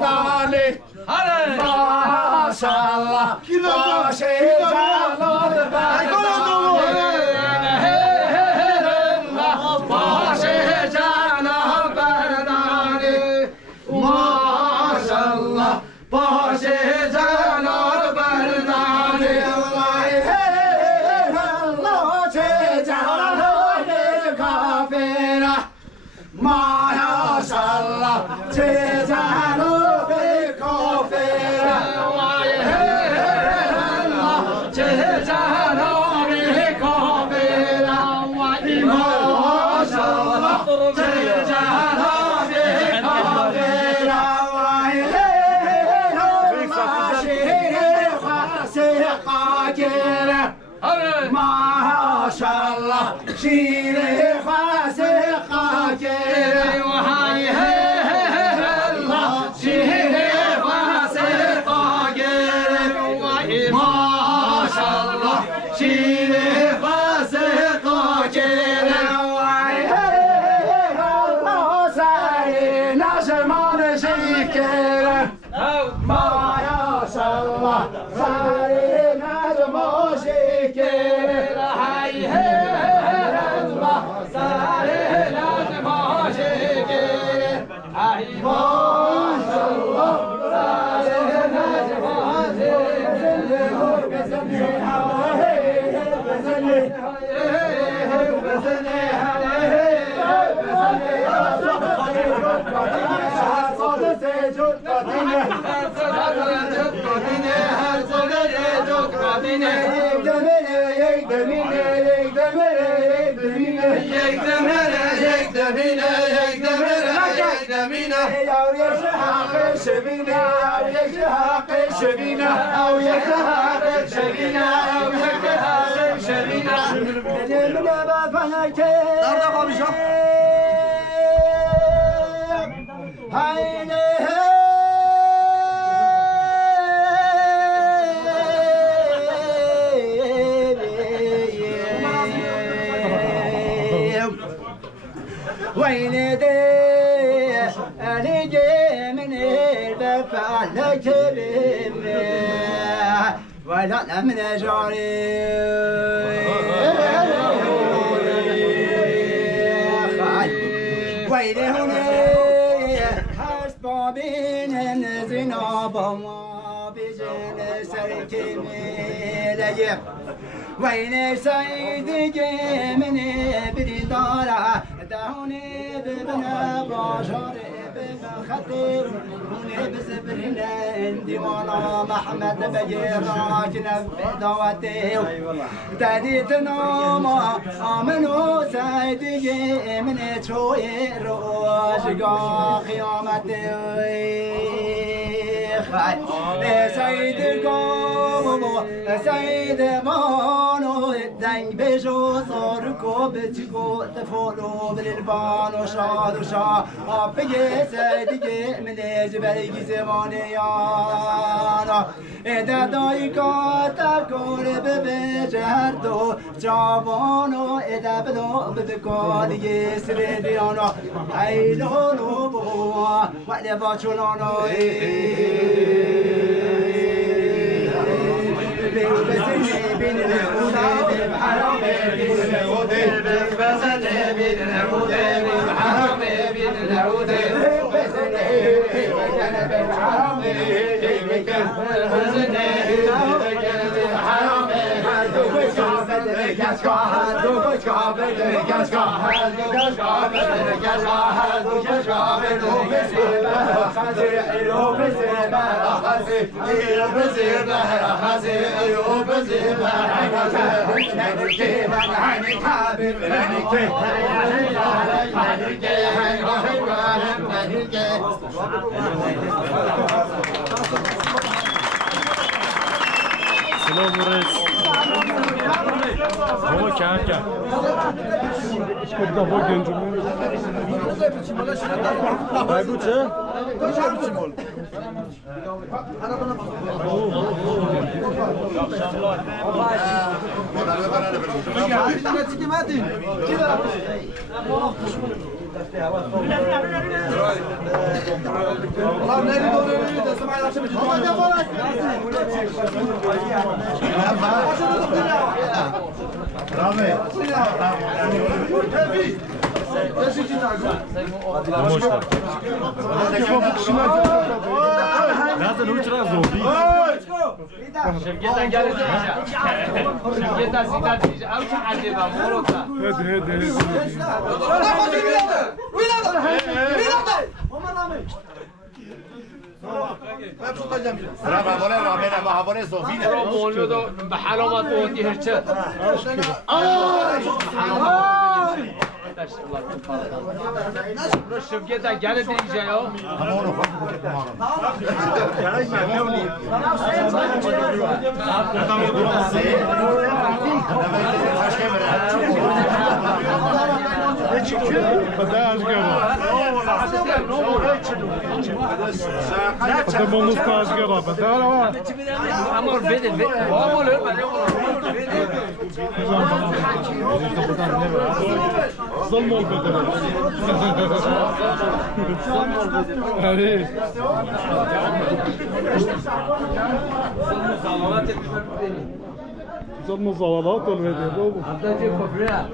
بردانی ماشالله باشه جلال بردانی باشه جلال بردانی ماشالله باشه جلال بردانی الله چه جلال کافره ماشالله چه جلال کافره الله چه جلال کافره ماشالله چه جلال کافره ماشالله شیر خاسقا گره وهای الله شیر خاسقا گره ماشالله شیر خاسقا گره وهای الله سری نشمان شکره ماشالله سری نشمان شکره وين دي أنا جاي من البفع لكريم ولا أنا من جاري وين هنا حسب بين الزناب وما بجن سركم لجيب وين سيد جاي من بردارة دهوني ببنا باشاري بخطير هوني بزبرنا ديوانا محمد بجيراك نبي دعوتي تهديتنا ما آمنوا سيدي من شوي روشقا قيامتي سيد القوم سيد مانو دنگ بجو صاركو بتشكو تفولو بالبانو شاد وشا أبي سيدي من جبل زمانيانا إذا دايكا تكون ببجهردو جابانو إذا بدو بدكال يسرديانا أيلونو بوا وعلي باشلانو سلام ورس بابا کم کم اشکال دفعه گنجمون بگو چه؟ Ulan nerede oluyor da sabah akşam için. Ulan ne var? Razem ultra zombie. Şevket'ten geldi diyeceğim. Şevket'ten sigara diyeceğim. Av çok acaba morukta. Hadi. Brava, voleva bene, ma voleva Sofia. Pro moluyordu. Bahalamat o dihirçe. Şevket'ten geldi diyeceğim ya. Adamımız tazgara. Bedava. Amor vede. Amor vede. Zalm ol bedava. Hadi. Zalm zalavat ol bedava.